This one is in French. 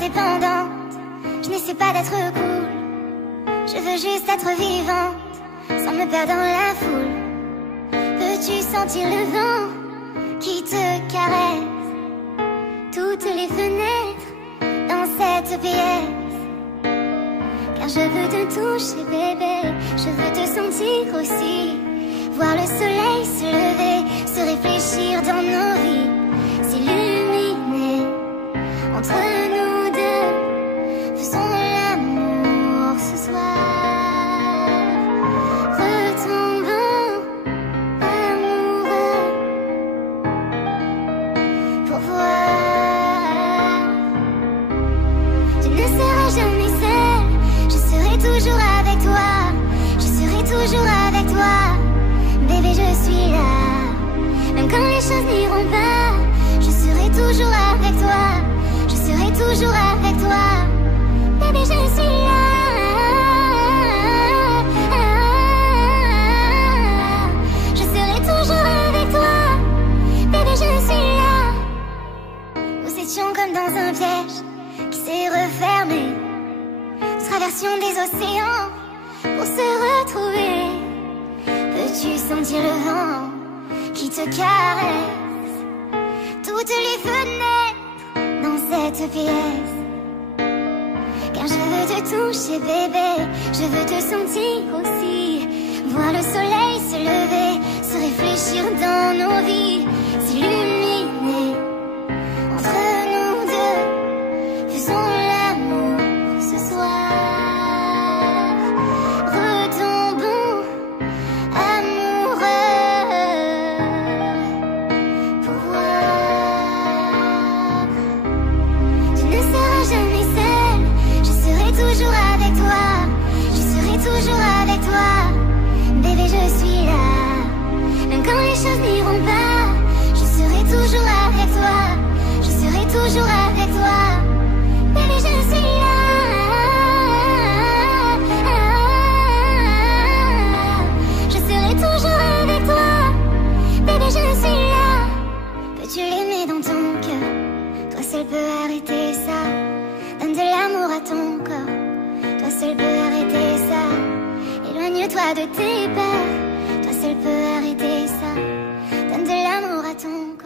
indépendante. Je n'essaie pas d'être cool, je veux juste être vivante, sans me perdre dans la foule. Peux-tu sentir le vent qui te caresse toutes les fenêtres dans cette pièce? Car je veux te toucher bébé, je veux te sentir aussi, voir le soleil se lever, se réfléchir dans nos vies, s'illuminer entre nous deux. Faisons l'amour ce soir, retombons amoureux pour voir. Tu ne seras jamais seul, je serai toujours avec toi, je serai toujours avec toi. Bébé, je suis là, même quand les choses n'iront pas, je serai toujours avec toi, je serai toujours avec toi. Bébé, je suis là, je serai toujours avec toi. Bébé, je suis là. Nous étions comme dans un piège qui s'est refermé. Nous traversions des océans pour se retrouver. Peux-tu sentir le vent qui te caresse toutes les fenêtres dans cette pièce? Car je veux te toucher bébé, je veux te sentir aussi, voir le soleil se lever, se réfléchir dans nos vies, s'illuminer entre nous deux. Faisons l'amour ce soir, retombons amoureux pour voir. Tu ne seras jamais seul, je serai toujours avec toi, je serai toujours avec toi. Bébé, je suis là, même quand les choses n'iront pas, je serai toujours avec toi, je serai toujours avec toi. Bébé, je suis là, je serai toujours avec toi. Bébé, je suis là. Peux-tu l'aimer dans ton cœur? Toi seul peux arrêter ça. Donne de l'amour à ton corps, toi seul peux arrêter ça. Éloigne-toi de tes peurs, toi seul peux arrêter ça. Donne de l'amour à ton corps.